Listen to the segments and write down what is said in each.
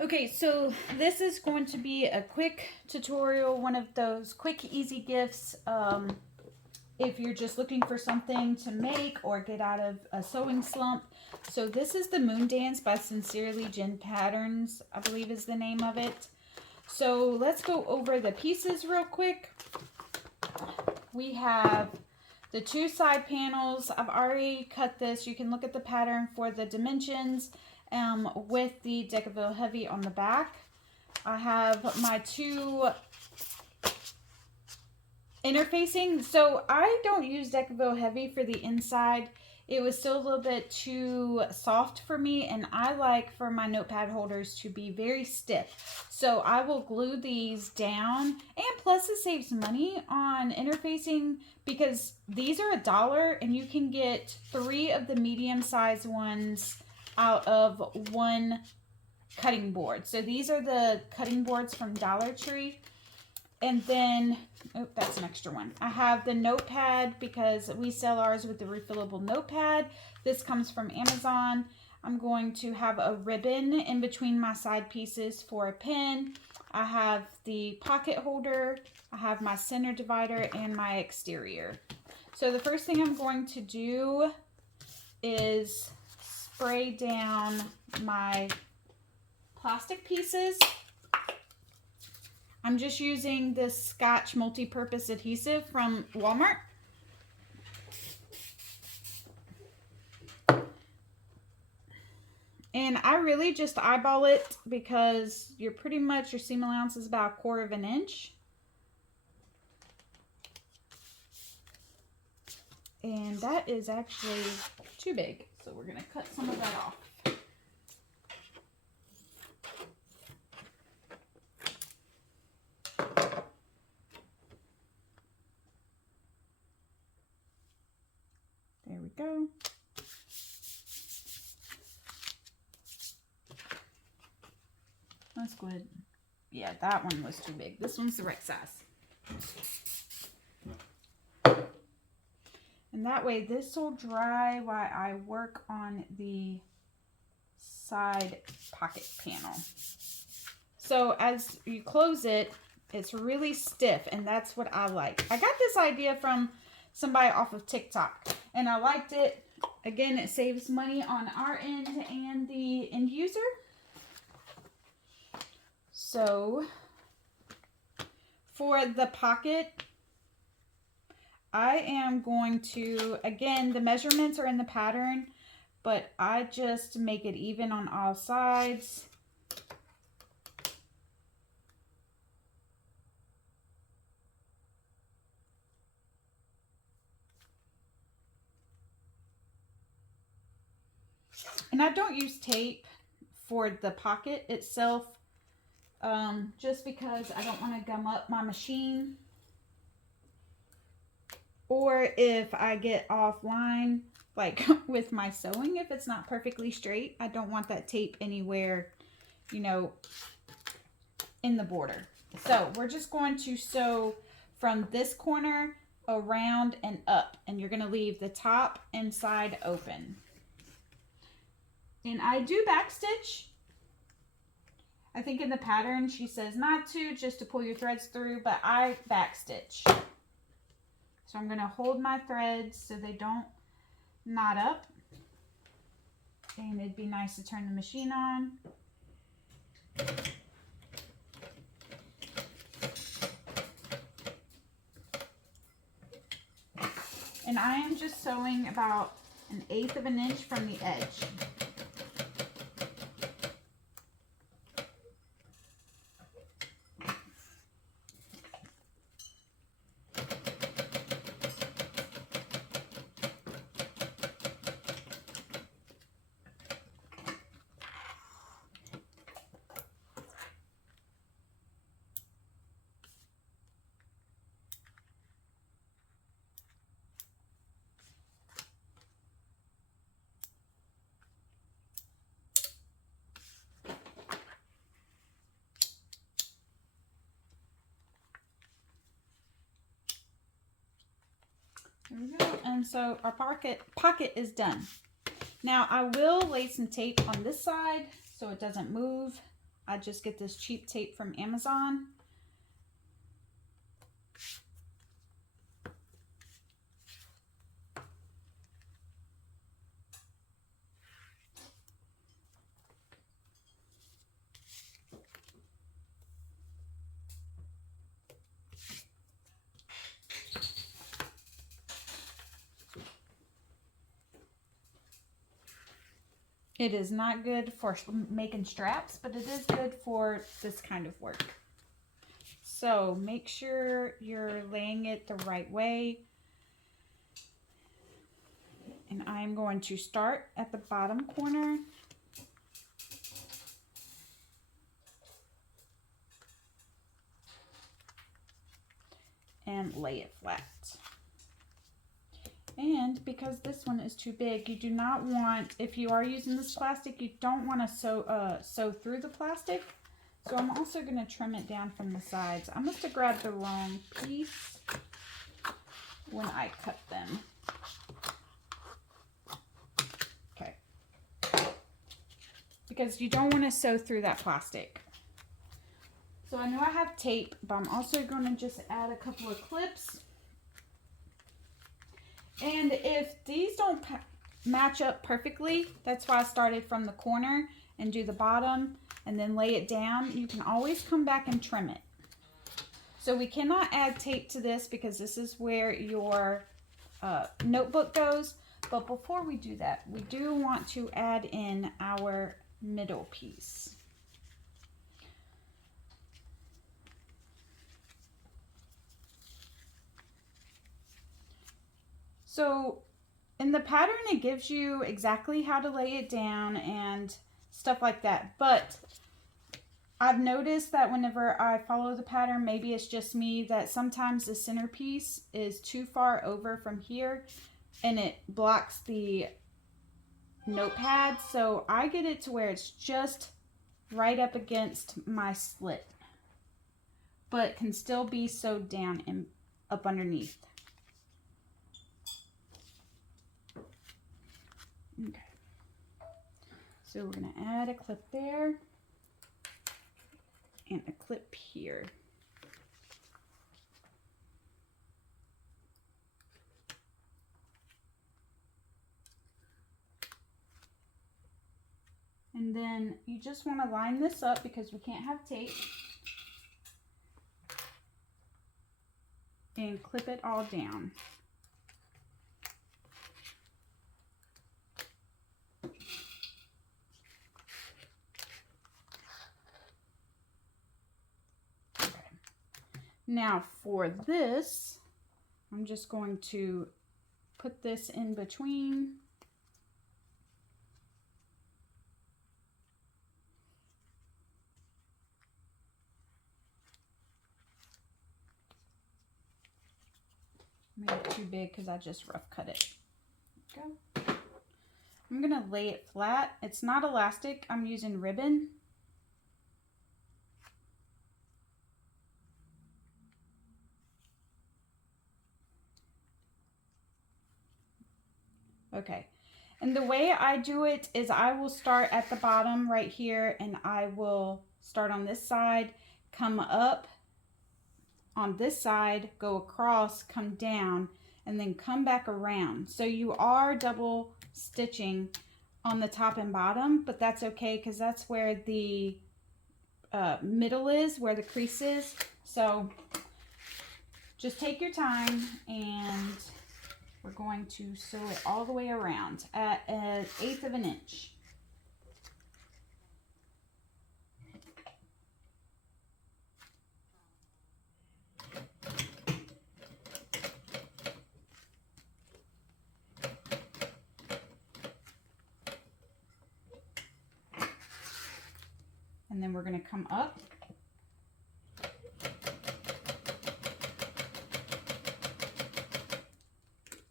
Okay, so this is going to be a quick tutorial, one of those quick, easy gifts. If you're just looking for something to make or get out of a sewing slump. So this is the Moondance by Sincerely Jen Patterns, I believe is the name of it. So let's go over the pieces real quick. We have the two side panels. I've already cut this. You can look at the pattern for the dimensions with the Decaville Heavy on the back. I have my two interfacing. So I don't use Decaville Heavy for the inside. It was still a little bit too soft for me, and I like for my notepad holders to be very stiff. So I will glue these down, and plus it saves money on interfacing because these are $1 and you can get 3 of the medium-sized ones out of one cutting board. So these are the cutting boards from Dollar Tree. And then, oh, that's an extra one. I have the notepad because we sell ours with the refillable notepad. This comes from Amazon. I'm going to have a ribbon in between my side pieces for a pen. I have the pocket holder. I have my center divider and my exterior. So the first thing I'm going to do is spray down my plastic pieces. I'm just using this Scotch multi-purpose adhesive from Walmart. And I really just eyeball it because you're pretty much, your seam allowance is about 1/4 inch. And that is actually too big. So we're gonna cut some of that off. There we go. That's good. Yeah, that one was too big. This one's the right size. And that way this will dry while I work on the side pocket panel. So as you close it, it's really stiff, and that's what I like. I got this idea from somebody off of TikTok, and I liked it. Again, it saves money on our end and the end user. So for the pocket, I am going to, again, the measurements are in the pattern, but I just make it even on all sides. And I don't use tape for the pocket itself, just because I don't want to gum up my machine. Or if I get offline, like with my sewing, if it's not perfectly straight, I don't want that tape anywhere, you know, in the border. So we're just going to sew from this corner around and up, and you're going to leave the top and side open. And I do backstitch. I think in the pattern she says not to, just to pull your threads through, but I backstitch. So I'm going to hold my threads so they don't knot up. And it'd be nice to turn the machine on. And I am just sewing about 1/8 of an inch from the edge. There we go. And so our pocket is done. Now I will lay some tape on this side so it doesn't move. I just get this cheap tape from Amazon. It is not good for making straps, but it is good for this kind of work. So make sure you're laying it the right way. And I'm going to start at the bottom corner. And lay it flat. And because this one is too big, you do not want, if you are using this plastic, you don't want to sew through the plastic. So I'm also going to trim it down from the sides. I must have grabbed the wrong piece when I cut them. Okay. Because you don't want to sew through that plastic. So I know I have tape, but I'm also going to just add a couple of clips. And if these don't match up perfectly, that's why I started from the corner and do the bottom and then lay it down. You can always come back and trim it. So we cannot add tape to this because this is where your notebook goes. But before we do that, we do want to add in our middle piece. So in the pattern, it gives you exactly how to lay it down and stuff like that. But I've noticed that whenever I follow the pattern, maybe it's just me, that sometimes the centerpiece is too far over from here and it blocks the notepad. So I get it to where it's just right up against my slit, but can still be sewed down and up underneath. Okay, so we're going to add a clip there and a clip here. And then you just want to line this up because we can't have tape. And clip it all down. Now for this, I'm just going to put this in between. Made it too big because I just rough cut it. Go. I'm going to lay it flat. It's not elastic. I'm using ribbon. Okay, and the way I do it is I will start at the bottom right here and I will start on this side, come up on this side, go across, come down, and then come back around. So you are double stitching on the top and bottom, but that's okay because that's where the middle is, where the crease is. So just take your time, and we're going to sew it all the way around at 1/8 of an inch. And then we're going to come up.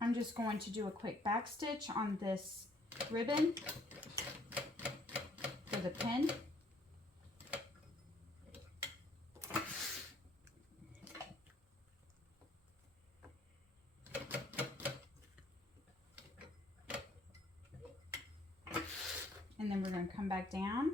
I'm just going to do a quick back stitch on this ribbon for the pin. And then we're going to come back down.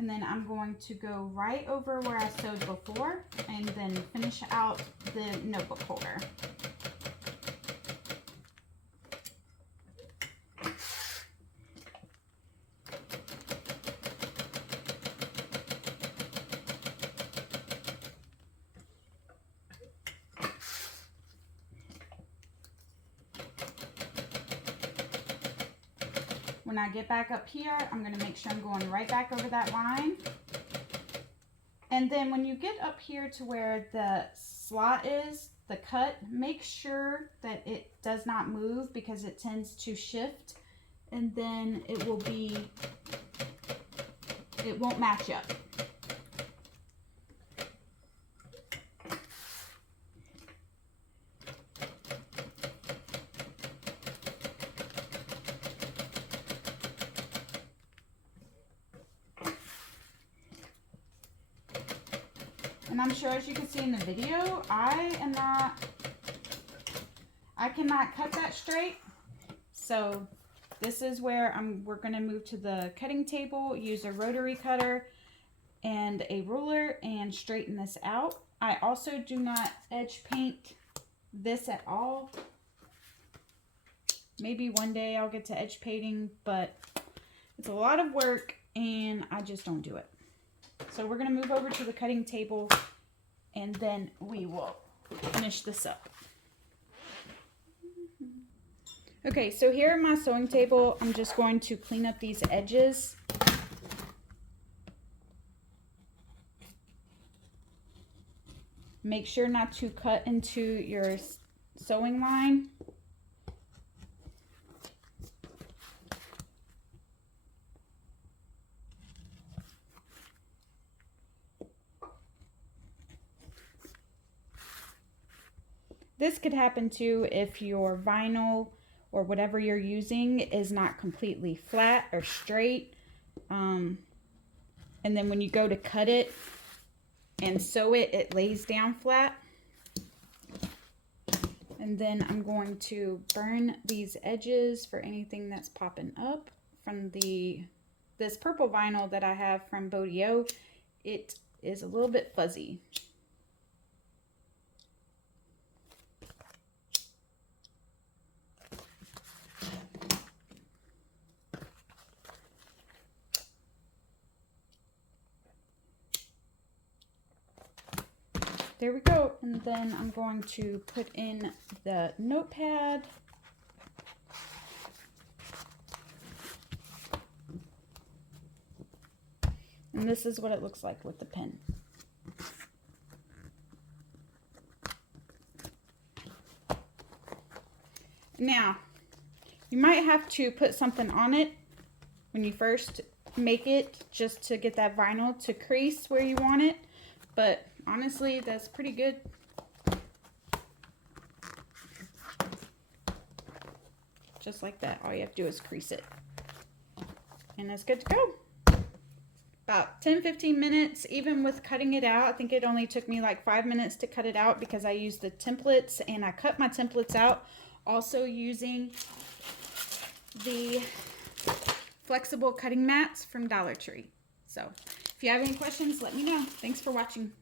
And then I'm going to go right over where I sewed before and then finish out the notebook holder. When I get back up here, I'm going to make sure I'm going right back over that line. And then when you get up here to where the slot is, the cut, make sure that it does not move because it tends to shift, and then it won't match up. And I'm sure, as you can see in the video, I cannot cut that straight. So this is where we're going to move to the cutting table, use a rotary cutter and a ruler and straighten this out. I also do not edge paint this at all. Maybe one day I'll get to edge painting, but it's a lot of work and I just don't do it. So we're going to move over to the cutting table and then we will finish this up. Okay, so here at my sewing table, I'm just going to clean up these edges. Make sure not to cut into your sewing line. This could happen too if your vinyl or whatever you're using is not completely flat or straight. And then when you go to cut it and sew it, it lays down flat. And then I'm going to burn these edges for anything that's popping up from this purple vinyl that I have from Bodio. It is a little bit fuzzy. There we go. And then I'm going to put in the notepad. And this is what it looks like with the pen. Now, you might have to put something on it when you first make it, just to get that vinyl to crease where you want it. But honestly, that's pretty good. Just like that. All you have to do is crease it. And it's good to go. About 10-15 minutes, even with cutting it out. I think it only took me like 5 minutes to cut it out because I used the templates and I cut my templates out also using the flexible cutting mats from Dollar Tree. So if you have any questions, let me know. Thanks for watching.